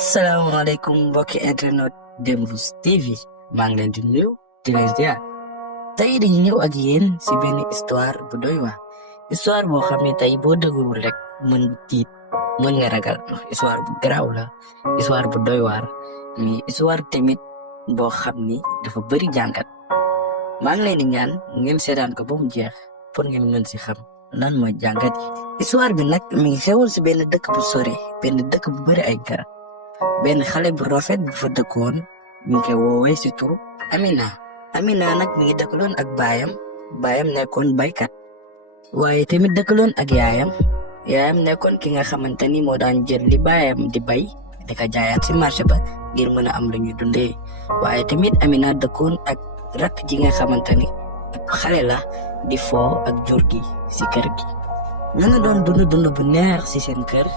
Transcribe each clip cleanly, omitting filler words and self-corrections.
salaamaaleykum mbokki internet Demrus TV maa ngi leen di nuyu di leen ziar tey dañu ñëw ak yéen si benn histoire bu doy waar histoire boo xam ne tey boo dëgguwul rek mën nga tiit mën nga ragal ndax histoire bu garaaw la histoire bu doy waar mais histoire tamit boo xam ni dafa bëri jàngat maa ngi leen di ñaan ngeen seetaan ko ba mu jeex pour ngeen mën si xam lan mooy jàngat yi. histoire bi nag mi ngi xewul si benn dëkk bu sore benn dëkk bu bëri ay garab. benn xale bu rafet bu fa dëkkoon ñu ngi koy woowee si turu Amina nag mi ngi dëkkaloon ak baayam nekkoon baykat waaye tamit dëkkaloon ak yaayam nekkoon ki nga xamante ni moo daan jël li baayam di bay di ko jaayaat si marché ba ngir mën a am lu ñu dundee waaye tamit Amina dëkkoon ak rakk ji nga xamante ni ab xale la di foo ak jur gi si kër gi ñu ngi doon dund bu neex si seen kër.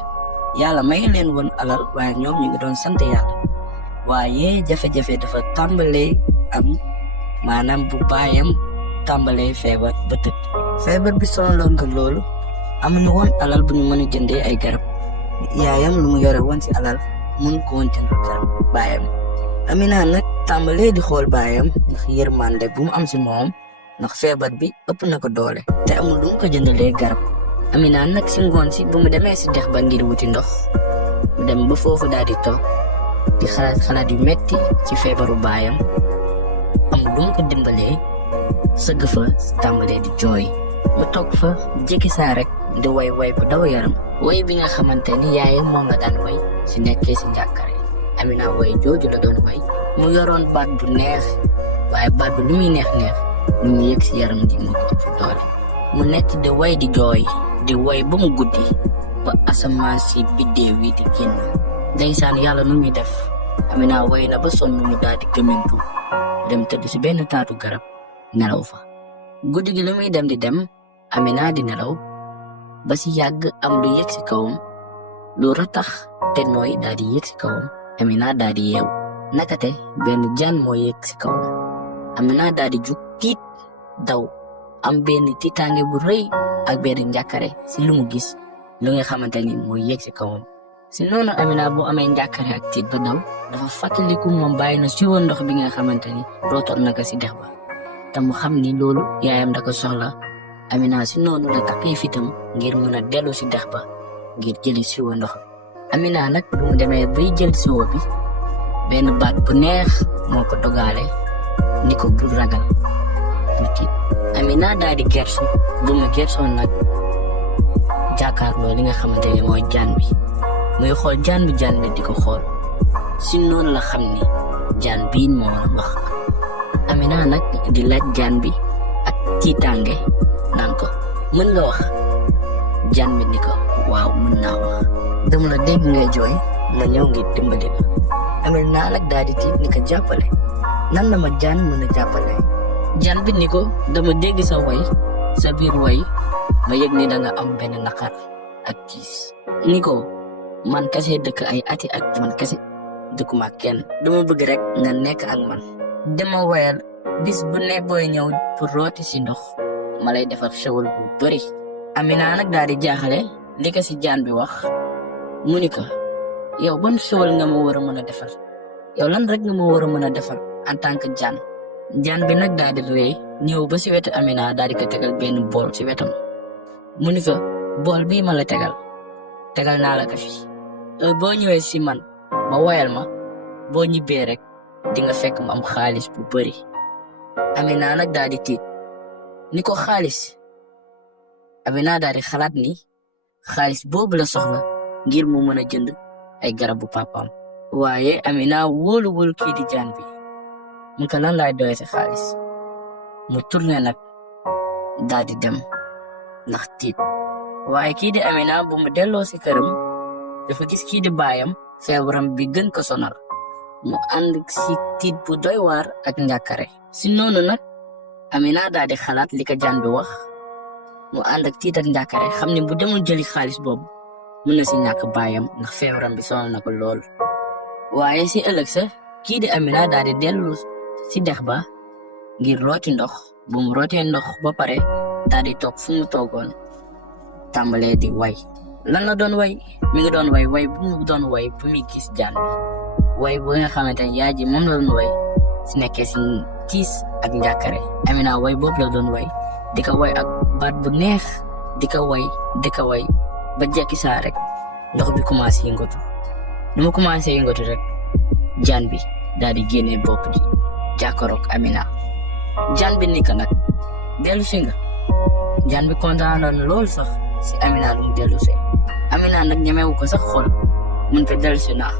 yàlla may leen woon alal waaye ñoom ñu ngi doon sant yàlla waaye jafe-jafe dafa tàmbalee am maanaam bu baayam tàmbalee feebar ba tëdd feebar bi sonaloon ko loolu amuñu woon alal bu ñu mën a jëndee ay garab yaayam lu mu yore woon si alal mun ko woon jënd garab baayam Amina nag tàmbalee di xool baayam ndax yërmande bu mu am si moom ndax feebar bi ëpp na ko doole te amul lu mu ko jëndalee garab Amina nag si ngoon si bu mu demee si dex ba ngir wuti ndox mu dem ba foofu daal di toog di xalaat yu metti ci feebaru baayam am lu mu ko dimbalee sëgg fa tàmbalee di jooy mu toog fa jékki saa rek di way bu daw yaram way bi nga xamante ni yaayam moom la daan way si nekkee si njàkkare Amina way jooju la doon way mu yoroon baat bu neex waaye baat bi lu muy neex lu mu yëg si yaram ji moo ko ëpp doole mu nekk di way di jooy di way ba mu guddi ba asamaan si biddéew yi di génn ndeysaan yàlla nu muy def Amina way na ba sonn mu daal di gëmintu dem tëdd si benn taatu garab nelaw fa guddi gi lu muy dem di dem Amina di nelaw ba si yàgg am lu yëg si kawam lu ratax te nooy daal di yëg si kawam Amina daal di yeew nakate benn jaan moo yëg si kawam Amina daal di jug tiit daw am benn tiitaange bu rëy ak benn njàkkare si lu mu gis lu nga xamante ni mooy yéeg si kawam si noonu Amina boo amee njàkkare ak tiit ba daw dafa fàttaliku moom bàyyi na siwo ndox bi nga xamante ni rootoon na ko si dex ba te mu xam ni loolu yaayam da ko soxla Amina si noonu la takkee fitam ngir mën a dellu si dex ba ngir jëli siwo ndox Amina nag bu mu demee bay jël siwo bi benn baat bu neex moo ko dogaale ni ko bul ragal bul tiit Amina daal di gersu bu mu gersoon nag jàkkaarloo li nga xamante ne mooy jaan bi muy xool jaan bi di ko xool si noonu la xam ni jaan bii moo war a wax Amina nag di laaj jaan bi ak tiitaange naan ko mën nga wax jaan bi ni ko waaw mën naa wax dama la dégg ngay jooy ma ñëw ngir dimbali la Amina nag daal di tiit ni ko jàppale nan la ma jaan mën a jàppale jaan bi ni ko dama dégg sa way sa biir way ma yëg ni da nga am benn naqar ak tiis ni ko man kese dëkk ay ati ak man kese dëkkuma kenn dama bëgg rek nga nekk ak man dama wayal bis bu ne booy ñëw pour rooti si ndox ma lay defar xewal bu bëri Amina nag daal di jaaxale li ko si jaan bi wax mu ni ko yow ban xewal nga ma war a mën a defar yow lan rek nga ma war a mën a defar en tant que jaan bi nag daal di ree ñëw ba si wetu Amina daal di ko tegal benn bool si wetam mu ni ko bool bii ma la tegal naa la ko fi boo ñëwee si man ma woyal ma boo ñibbee rek di nga fekk mu am xaalis bu bëri Amina nag daal di tiit ni ko xaalis Amina daal di xalaat ni xaalis boobu la soxla ngir mu mën a jënd ay garabu papaam waaye Amina wóoluwul kii di jaan bi mu ko lan laay doyee si xaalis mu tourné nag daal di dem ndax tiit waaye kii di Amina bu mu delloo si këram dafa gis kii di baayam feebaram bi gën ko sonal mu ànd si tiit bu doy waar ak njàkkare si noonu nag Amina daal di xalaat li ko jaan bi wax mu ànd ak tiit ak njàkkare xam ne bu demul jëli xaalis boobu mën na si ñàkk baayam ndax feebaram bi sonal na ko lool waaye si ëllëg sa kii di Amina daal di dellu si dex ba ngir rooti ndox bu mu rootee ndox ba pare daal di toog fu mu toogoon tàmbalee di way lan la doon way mi ngi doon way bu mu doon way bu muy gis jaan bi way bu nga xamante ne yaay ji moom la doon way si nekkee si tiis ak njàkkare. Amina way boobu la doon way di ko way ak baat bu neex di ko way ba jekki saa rek ndox bi commencé yëngatu. nu mu commencé yëngatu rek jaan bi daal di génnee bopp ji jàkkaroog Amina. jaan bi ni ko nag dellu si nga. jaan bi kontaan na lool sax si Amina lu mu dellu see. Amina nag ñemewu ko sax xool mun ko dellu si naa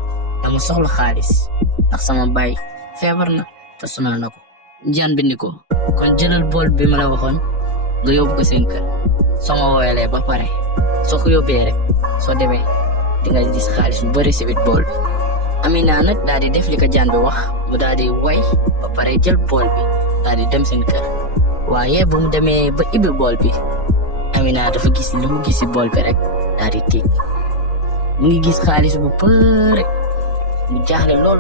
dama soxla xaalis ndax sama baay feebar na te sonal na ko. jaan bi ni ko kon jëlal bool bi ma la waxoon nga yóbbu ko seen kër soo ma wooyalee ba pare soo ko yóbbee rek soo demee di nga gis xaalis bu bëri si biir bool bi. Amina nag daal di def li ko jaan bi wax mu daal di way ba pare jël bool bi daal di dem seen kër. waaye ba mu demee ba ibbi bool bi Amina dafa gis li mu gis si bool bi rek daal di tiit. mu ngi gis xaalis bu bëri mu jaaxle lool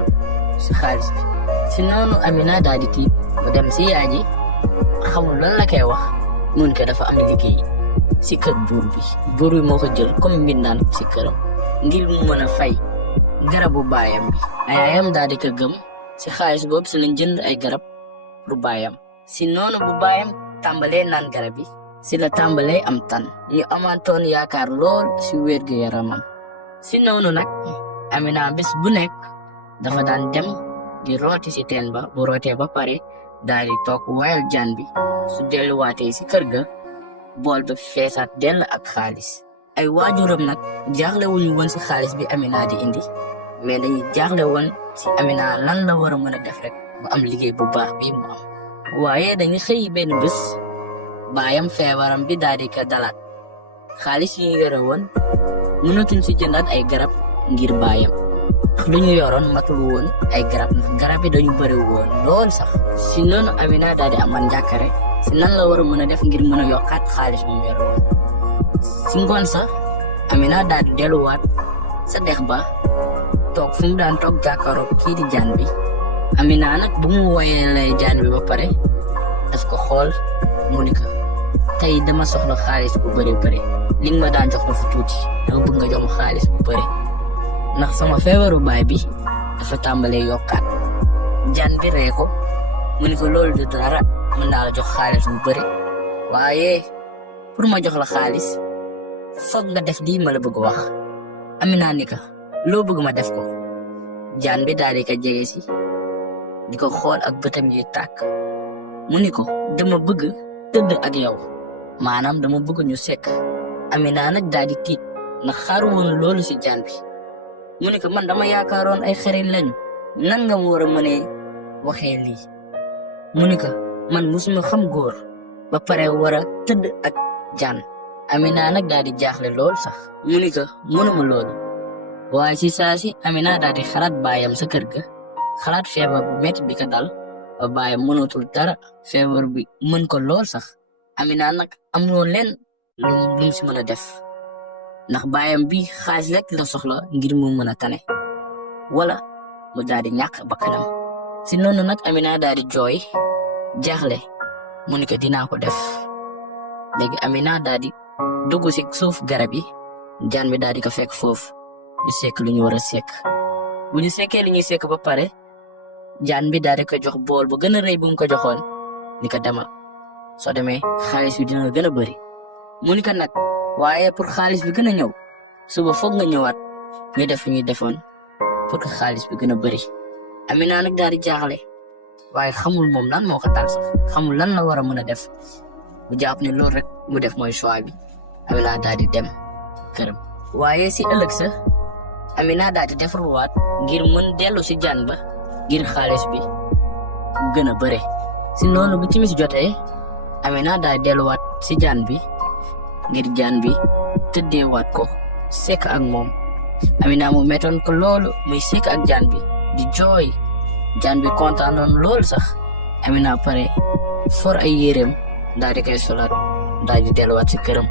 si xaalis bi. si noonu Amina daal di tiit mu dem si yaay ji xamul lan la koy wax mun ko dafa am liggéey si kër buur bi moo ko jël comme mbindaan si këram ngir mu mën a fay garabu baayam bi. yaayam daal di ko gëm si xaalis boobu si lañ jënd ay garab pour baayam. si noonu bu baayam tàmbalee naan garab yi si la tàmbalee am tan ñu amantoon yaakaar lool si wér gu yaramam. si noonu nag Amina bés bu nekk dafa daan dem di rooti si teen ba bu rootee ba pare daal di toog wayal jaan bi su delluwaatee si kër ga bool ba feesaat dell ak xaalis. ay waajuram nag jaaxle wuñu woon si xaalis bi Amina di indi mais dañuy jaaxle woon si Amina lan la war a mën a def rek bu am liggéey bu baax bii mu am. waaye dañuy xëy benn bés baayam feebaram bi daal di ko dalaat. xaalis yi ñu yore woon mënatuñ si jëndaat ay garab ngir baayam ndax lu ñu yoroon matul woon ay garab ndax garab yi dañu bëri woon lool sax. si noonu Amina daal di amal njàkkare si nan la war a mën a def ngir mën a yokkaat xaalis bu mu yore woon. si ngoon sax Amina daal di delluwaat sa dex ba toog fu mu daan toog jàkkaaroo kii di jaan bi. Amina nag bu mu woyalee jaan bi ba pare daf ko xool mu ni ko tey dama soxla xaalis bu bëri li nga ma daan jox dafa tuuti dama bëgg nga jox ma xaalis bu bëri ndax sama feebaru baay bi dafa tàmbalee yokkaat. jaan bi ree ko mu ni ko loolu du dara mën naa la jox xaalis bu bëri waaye pour ma jox la xaalis foog nga def lii ma la bëgg wax. Amina ni ko loo bëgg ma def ko. jaan bi daal di ko jege si di ko xool ak bëtam yi tàkk mu ni ko dama bëgg tëdd ak yow maanaam dama bëgg ñu sekk. Amina nag daal di tiit ndax xaaru woon loolu si jaan bi. mu ni ko man dama yaakaaroon ay xarit lañu nan nga ma war a mënee waxee lii. mu ni ko man musuma xam góor ba pare war a tëdd ak jaan. Amina nag daal di jaaxle lool sax mu ni ko mënuma loolu. waaye si saa si Amina daal di xalaat baayam sa kër ga xalaat feebar bu metti bi ko dal ba baayam mënatul dara feebar bi mën ko lool sax. Amina nag amuloon leen lu mu si mën a def ndax baayam bi xaalis rek la soxla ngir mu mën a tane wala mu daal di ñàkk bakkanam. si noonu nag Amina daal di jooy jaaxle mu ni ko dinaa ko def. léegi Amina daal di dugg si suuf garab yi jaan bi daal di ko fekk foofu ñu sekk lu ñu war a sekk. bu ñu sekkee lu ñuy sekk ba pare jaan bi daal di ko jox bool bu gën a rëy bu mu ko joxoon ni ko demal soo demee xaalis bi dina gën a bëri. mu ni ko nag waaye pour xaalis bi gën a ñëw suba foog nga ñëwaat ñu def ñuy defoon pour que xaalis bi gën a bëri. Amina nag daal di jaaxle waaye xamul moom lan moo ko taal sax xamul lan la war a mën a def mu jàpp ne loolu rek mu def mooy choix bi. Amina daal di dem këram. waaye si ëllëg sa Amina daal di defarwaat ngir mën dellu si jaan ba ngir xaalis bi gën a bëre. si noonu bu timis jotee Amina daal di delluwaat si jaan bi ngir jaan bi tëddeewaat ko sekk ak moom. Amina mu mettoon ko loolu muy sekk ak jaan bi di jooy. jaan bi kontaanoon loolu sax. Amina pare for ay yéreem daal di koy solaat daal di delluwaat si këram.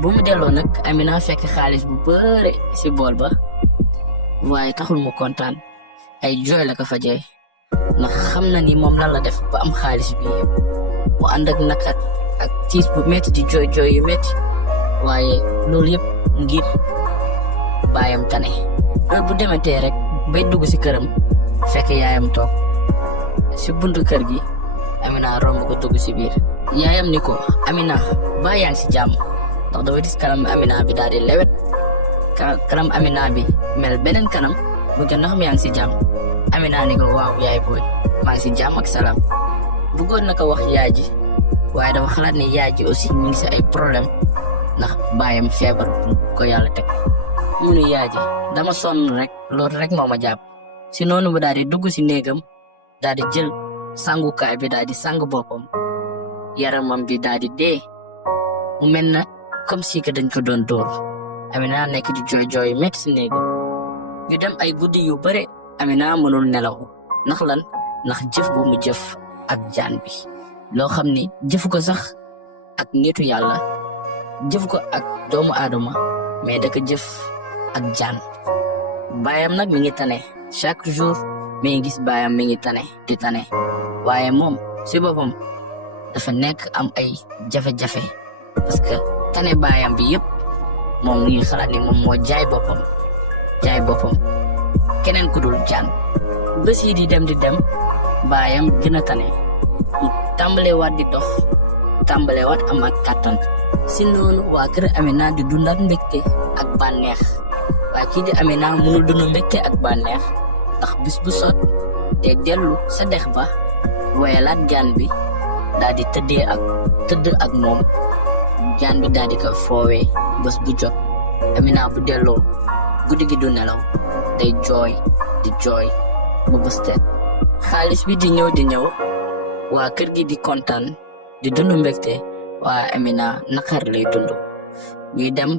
bu mu delloo nag Amina fekk xaalis bu bëre si bool ba waaye taxul mu kontaan ay jooy la ko fajee ndax xam na ni moom lan la def ba am xaalis bi yëpp. mu ànd ak nakat ak tiis bu métti di jooy yu métti waaye loolu yëpp ngir baayam tane heure bu demetee rek bay dugg si këram fekk yaayam toog si buntu kër gi Amina romb ko dugg si biir yaayam ni ko Amina ba yaa ngi si jàmm ndax dafa gis kanam Amina bi daal di lewet kanam Amina bi mel beneen kanam mu ko ndax mi yaa ngi si jàmm Amina ni ko waaw yaay booy maa ngi si jàmm ak salaam bëggoon na ko wax yaay ji waaye dafa xalaat ne yaay ji aussi mi ngi si ay problème ndax baayam feebar bu ko yàlla teg mu ne yaay ji dama sonn rek loolu rek moo ma jàpp si noonu mu daal di dugg si néegam daal di jël sangukaay bi daal di sang boppam yaramam bi daal di dee mu mel na comme si que dañ ko doon dóor Amina nekk di jooy metti si néegam ñu dem ay guddi yu bare Amina mënul nelaw ndax lan ndax jëf bu mu jëf ak jaan bi loo xam ni jëfu ko sax ak nitu yàlla jëfu ko ak doomu aadama mais da ko jëf ak jaan baayam nag mi ngi tane chaque jour mi ngi gis baayam mi ngi tane di tane waaye moom si boppam dafa nekk am ay jafe-jafe parce que tane baayam bi yëpp moom ngi xalaat ni moom moo jaay boppam keneen ku dul jaan bés yi di dem baayam gën a tane mu tàmbalewaat di dox tàmbalewaat am ak kàttan si noonu waa kër Amina di dundaat mbégte ak bànneex waaye kii di Amina mënul dund mbégte ak bànneex ndax bis bu sot te dellu sa dex ba wayalaat jaan bi daal di tëdd ak moom jaan bi daal di ko foowee bés bu jot Amina bu delloo guddi gi du nelaw day jooy di jooy ba bés teet xaalis bi di ñëw waa kër gi di kontaan di dund mbégte waa Amina naqar lay dund ñuy dem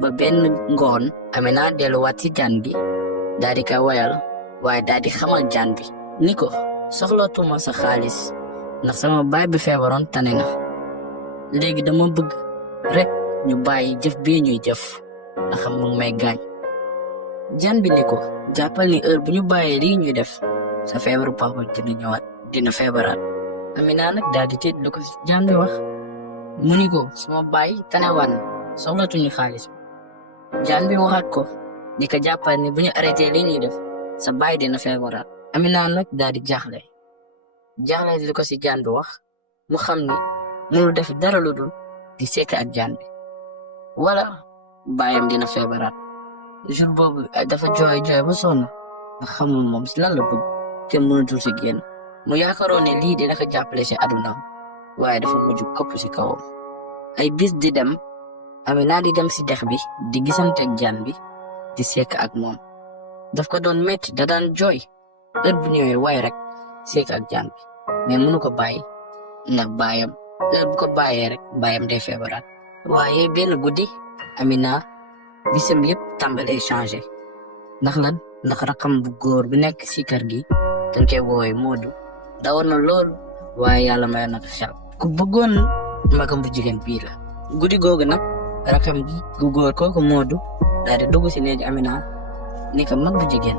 ba benn ngoon Amina delluwaat ci jaan gi daal di ko wayal waaye daal di xamal jaan bi ni ko soxlootuma sa xaalis ndax sama baay bi feebaroon tane na léegi dama bëgg rek ñu bàyyi jëf bii ñuy jëf ndax mu ngi may gaañ jaan bi ni ko jàppal ni heure bu ñu bàyyee lii ñuy def sa feebaru papa dina ñëwaat dina feebaraat Amina nag daal di tiit lu ko jaan bi wax mu ni ko sama baay tanewaat na soxlatuñu xaalis jaan bi waxaat ko ni ko jàppal ni bu ñu arrêté lii ñuy def sa baay dina feebaraat Amina nag daal di jaaxle li ko si jaan bi wax mu xam ni mënul def dara lu dul di sekk ak jaan bi wala baayam dina feebaraat jour boobu dafa jooy ba sonn ndax xamul moom si lan la bëgg te mënatul si génn mu yaakaaroon ne lii dina ko jàppale si adunaam waaye dafa mujj kopp si kawam ay bis di dem Amina di dem si dex bi di gisante ak jaan bi di sekk ak moom daf ko doon métti da daan jooy heure bu ñëwee waaye rek sekk ak jaan bi mais mënu ko bàyyi ndax baayam heure bu ko bàyyee rek baayam day feebaraat waaye benn guddi Amina bisam yëpp tàmbalee changé ndax lan ndax rakam bu góor bi nekk si kër gi dañ koy woowee Modou dawoon na lool waaye yàlla may na ko xel ku bëggoon magam bu jigéen bii la guddi googu nag rakam gu góor kooku Modou daal di dugg si néegi Amina ni ko mag bu jigéen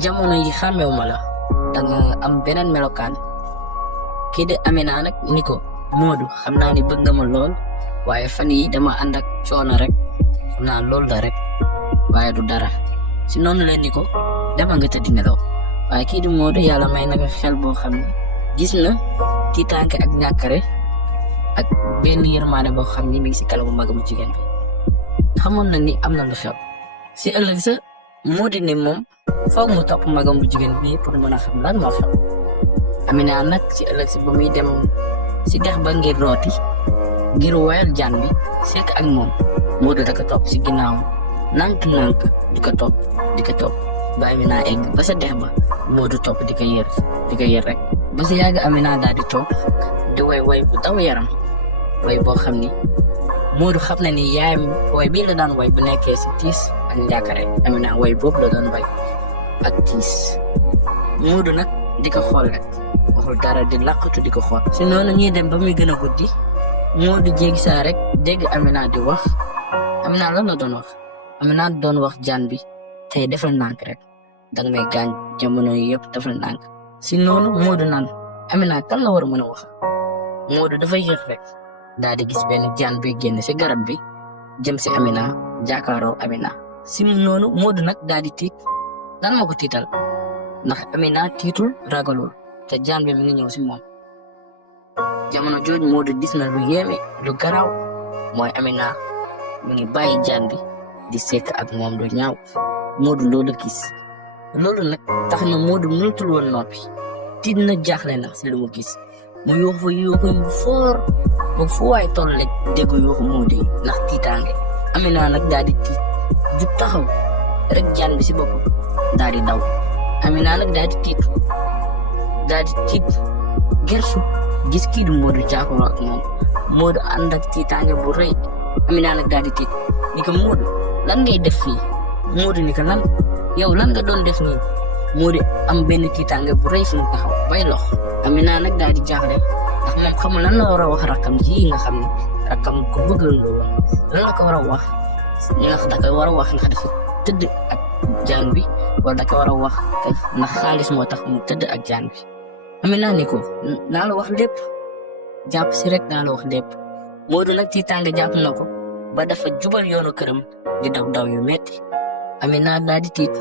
jamono yi xàmmewuma la danga am beneen melokaan kii de Amina nag ni ko Modou xam naa ni bëgg nga ma lool waaye fan yi dama ànd ak coono rek xam naa loolu la rek waaye du dara si noonu leen ni ko demal nga tëdd nelaw waaye kii di Modou yàlla may na ko xel boo xam ne gis na tiitaange ak ñàkkare ak benn yërmaane boo xam ni mi ngi si kalamu magam jigéen bi xamoon na ni am na lu xew si ëllëg sa Modou ni moom foog mu topp magam bu jigéen bi pour mën a xam lan moo xew Amina nag si ëllëg si ba muy dem si dex ba ngir rooti ngir woyal jaan bi sekk ak moom Modou da ko topp si ginnaaw nànk di ko topp ba Amina egg ba sa dex ba Modou topp di ko yër rek ba si yàgg Amina daal di toog di way bu daw yaram way boo xam ni Modou xam na ni yaayam way bii la daan way bu nekkee si tiis ak njàkkare Amina way boobu la doon way ak tiis Modou nag di ko xool rek waxul dara di laqatu di ko xool si noonu ñuy dem ba muy gën a guddi Modou jéggi saa rek dégg Amina di wax Amina lan la doon wax Amina doon wax jaan bi tey defal nànk rek danga may gaañ jamono yi yëpp defal nànk si noonu Modou naan Amina kan la war a mën a wax Modou dafa yéex rek daal di gis benn jaan bi génn si garab bi jëm si Amina jàkkaaroo Amina si noonu Modou nag daal di tiit lan moo ko tiital ndax Amina tiitul ragalul te jaan bi mi ngi ñëw si moom jamono jooju Modou gis na lu yéeme lu garaaw mooy Amina mi ngi bàyyi jaan bi di sekk ak moom lu ñaaw Modou loolu gis loolu nag tax na Modou mënatul woon noppi tiit na jaaxle na si lu mu gis mu yuuxu yuuxu yu foor ba fu waay toll rek dégg yuuxu Modou yi ndax tiitaange Amina nag daal di tiit jug taxaw rek jaan bi si boppam daal di daw Amina nag daal di tiit gersu gis kii du Modou jàkkaarloo ak moom Modou ànd ak tiitaange bu rëy Amina nag daal di tiit ni ko Modou lan ngay def fii Modou ni ko lan yow lan nga doon def nii Modou am benn tiitaange bu rëy fu mu taxaw bay lox Amina nag daal di jaaxle ndax moom xamul lan la war a wax rakkam ji nga xam ne rakkam ko bëggoon la woon lan la ko war a wax ndax da ko war a wax ndax dafa tëdd ak jaan bi wala da ko war a wax ndax xaalis moo tax mu tëdd ak jaan bi Amina ni ko naa la wax lépp jàpp si rek naa la wax lépp Modou nag tiitaange jàpp na ko ba dafa jubal yoonu këram di daw yu metti Amina daal di tiit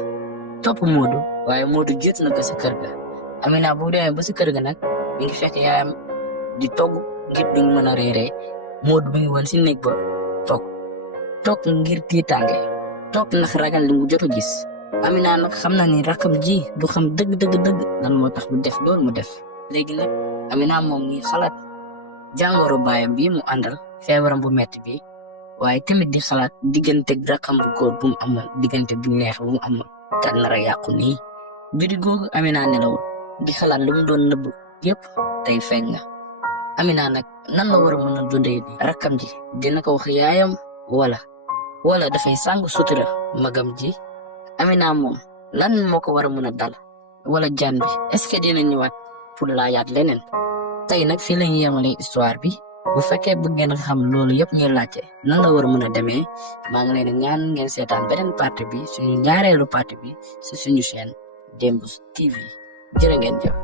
topp Modou waaye Modou jiitu na ko si kër ga Amina bu demee ba si kër ga nag mi ngi fekk yaayam di togg ngir duñ mën a reeree Modou mi ngi woon si néeg ba toog ngir tiitaange toog ndax ragal li mu jot a gis Amina nag xam na ni rakam ji du xam dëgg lan moo tax mu def loolu mu def léegi nag Amina moom ngi xalaat jàngoro baayam bi mu àndal feebaram bu metti bi waaye tamit di xalaat diggante rakam bu góor bu mu amoon diggante bu neex bu mu amoon te nar a yàqu nii guddi googu Amina nelawul di xalaat lu mu doon nëbb yëpp tey feeñ na Amina nag nan la war a mën a dundee ni rakam ji dina ko wax yaayam wala dafay sàngu sutura magam ji Amina moom lan moo ko war a mën a dal wala jaan bi est-ce que dina ñëwaat pour laayaat leneen tey nag fii la ñu yemale histoire bi bu fekkee bëgg ngeen xam loolu yëpp ñuy laajte nan la war a mën a demee maa ngi leen di ñaan ngeen seetaan beneen partie bi suñu ñaareelu partie bi si suñu chaîne Dembouz TV jërë ngeen jëf